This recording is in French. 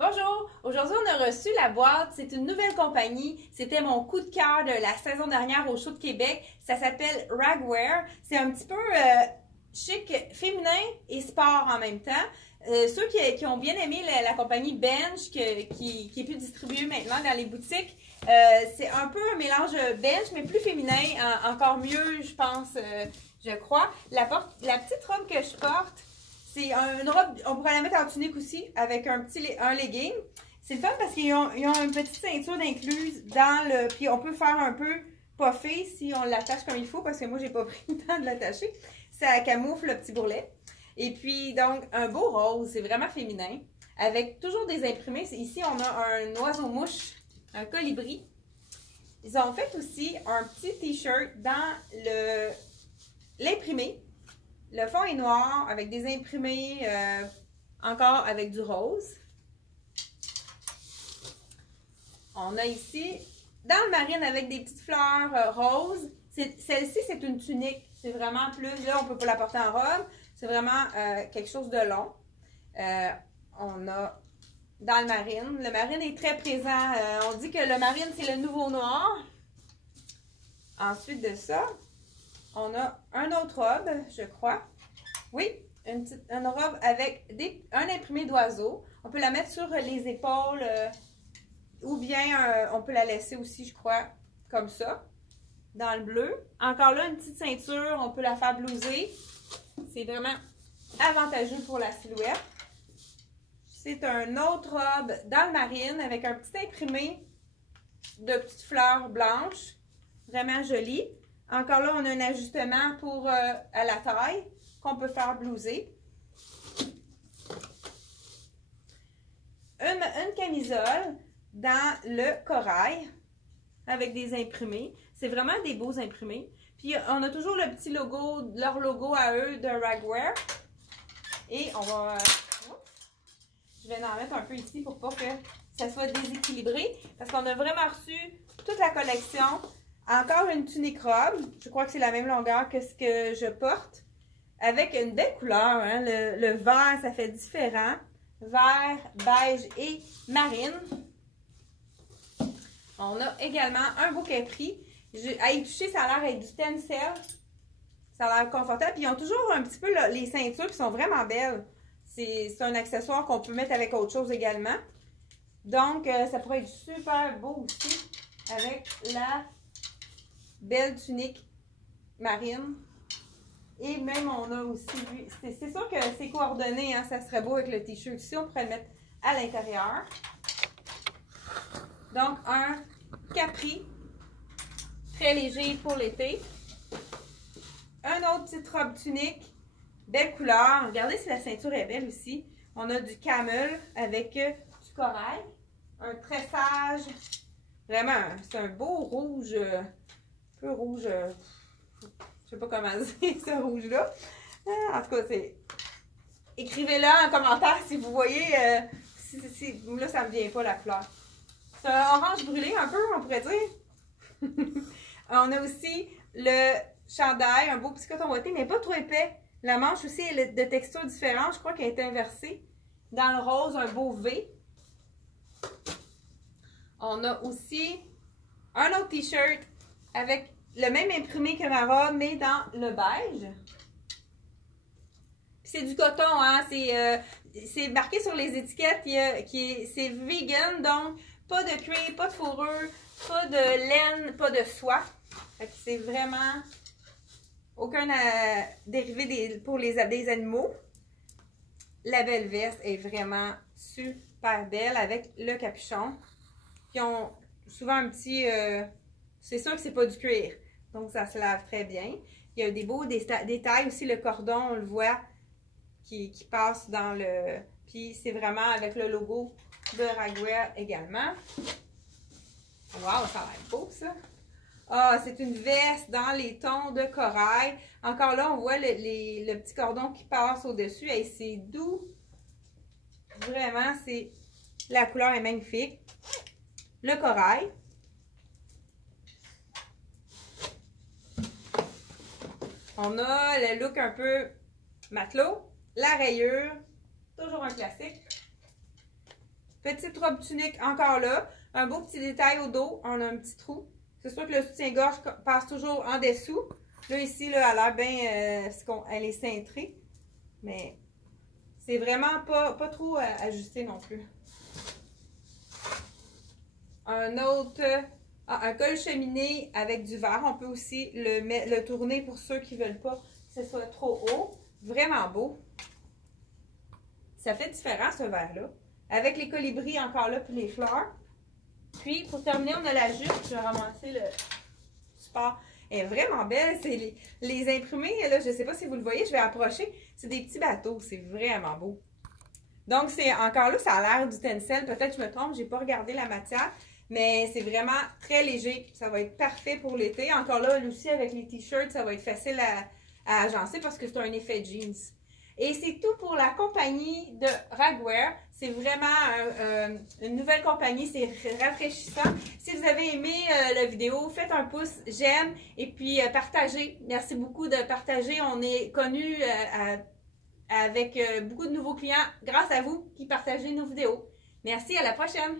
Bonjour! Aujourd'hui, on a reçu la boîte. C'est une nouvelle compagnie. C'était mon coup de cœur de la saison dernière au Show de Québec. Ça s'appelle Ragwear. C'est un petit peu chic, féminin et sport en même temps. Ceux qui ont bien aimé la compagnie Bench, qui est plus distribuée maintenant dans les boutiques, c'est un peu un mélange Bench, mais plus féminin, encore mieux, je pense, je crois. La petite robe que je porte, c'est une robe, on pourrait la mettre en tunique aussi, avec un legging. C'est le fun parce qu'ils ont une petite ceinture d'incluse dans le... Puis on peut faire un peu puffer si on l'attache comme il faut, parce que moi, j'ai pas pris le temps de l'attacher. Ça camoufle le petit bourrelet. Et puis, donc, un beau rose, c'est vraiment féminin, avec toujours des imprimés. Ici, on a un oiseau-mouche, un colibri. Ils ont fait aussi un petit t-shirt dans l'imprimé. Le fond est noir avec des imprimés, encore avec du rose. On a ici, dans le marine avec des petites fleurs roses. Celle-ci, c'est une tunique. C'est vraiment plus, là, on peut pas la porter en robe. C'est vraiment quelque chose de long. On a dans le marine. Le marine est très présent. On dit que le marine, c'est le nouveau noir. Ensuite de ça, on a un autre robe, je crois. Oui, une robe avec un imprimé d'oiseau. On peut la mettre sur les épaules ou bien on peut la laisser aussi, je crois, comme ça, dans le bleu. Encore là, une petite ceinture, on peut la faire blouser. C'est vraiment avantageux pour la silhouette. C'est une autre robe dans le marine avec un petit imprimé de petites fleurs blanches. Vraiment joli. Encore là, on a un ajustement pour à la taille qu'on peut faire blouser. Une camisole dans le corail avec des imprimés. C'est vraiment des beaux imprimés. Puis on a toujours le petit logo, leur logo à eux de Ragwear. Et on va... je vais en mettre un peu ici pour pas que ça soit déséquilibré. Parce qu'on a vraiment reçu toute la collection. Encore une tunique robe. Je crois que c'est la même longueur que ce que je porte. Avec une belle couleur. Hein? Le vert, ça fait différent. Vert, beige et marine. On a également un beau capri. À y toucher, ça a l'air d'être du tencel. Ça a l'air confortable. Puis ils ont toujours un petit peu là, les ceintures qui sont vraiment belles. C'est un accessoire qu'on peut mettre avec autre chose également. Donc, ça pourrait être super beau aussi avec la belle tunique marine. Et même, on a aussi, c'est sûr que c'est coordonné, hein, ça serait beau avec le t-shirt ici. On pourrait le mettre à l'intérieur. Donc, un capri très léger pour l'été. Un autre petite robe tunique, belle couleur. Regardez si la ceinture est belle aussi. On a du camel avec du corail. Un tressage. Vraiment, c'est un beau rouge, un peu rouge, je sais pas comment dire ce rouge-là. En tout cas, c'est... Écrivez-le en commentaire si vous voyez, là, ça me vient pas la couleur. C'est un orange brûlé un peu, on pourrait dire. On a aussi le chandail, un beau petit coton ouaté, mais pas trop épais. La manche aussi est de texture différente. Je crois qu'elle est inversée. Dans le rose, un beau V. On a aussi un autre t-shirt avec le même imprimé que ma robe, mais dans le beige. C'est du coton, hein. C'est marqué sur les étiquettes c'est vegan, donc pas de cuir, pas de fourrure, pas de laine, pas de soie. C'est vraiment aucun dérivé pour des animaux. La belle veste est vraiment super belle avec le capuchon. Ils ont souvent un petit... c'est sûr que c'est pas du cuir, donc ça se lave très bien. Il y a des beaux détails aussi, le cordon, on le voit, qui passe dans le... Puis c'est vraiment avec le logo de Ragwear également. Wow, ça a l'air beau ça! Ah, c'est une veste dans les tons de corail. Encore là, on voit le petit cordon qui passe au-dessus. Et c'est doux. Vraiment, la couleur est magnifique. Le corail. On a le look un peu matelot. La rayure. Toujours un classique. Petite robe tunique encore là. Un beau petit détail au dos. On a un petit trou. C'est sûr que le soutien-gorge passe toujours en dessous. Là, ici, là, elle a l'air bien... elle est cintrée. Mais c'est vraiment pas trop ajusté non plus. Un autre... un col cheminé avec du vert. On peut aussi le tourner pour ceux qui ne veulent pas que ce soit trop haut. Vraiment beau. Ça fait différent, ce vert-là. Avec les colibris encore là, puis les fleurs. Puis, pour terminer, on a la jupe. Je vais ramasser le support. Elle est vraiment belle. C'est les imprimés, là, je ne sais pas si vous le voyez, je vais approcher. C'est des petits bateaux. C'est vraiment beau. Donc, c'est encore là, ça a l'air du tencel. Peut-être que je me trompe, je n'ai pas regardé la matière. Mais c'est vraiment très léger. Ça va être parfait pour l'été. Encore là, aussi, avec les t-shirts, ça va être facile à agencer parce que c'est un effet jeans. Et c'est tout pour la compagnie de Ragwear. C'est vraiment une nouvelle compagnie, c'est rafraîchissant. Si vous avez aimé la vidéo, faites un pouce, j'aime et puis partagez. Merci beaucoup de partager. On est connu avec beaucoup de nouveaux clients grâce à vous qui partagez nos vidéos. Merci, à la prochaine!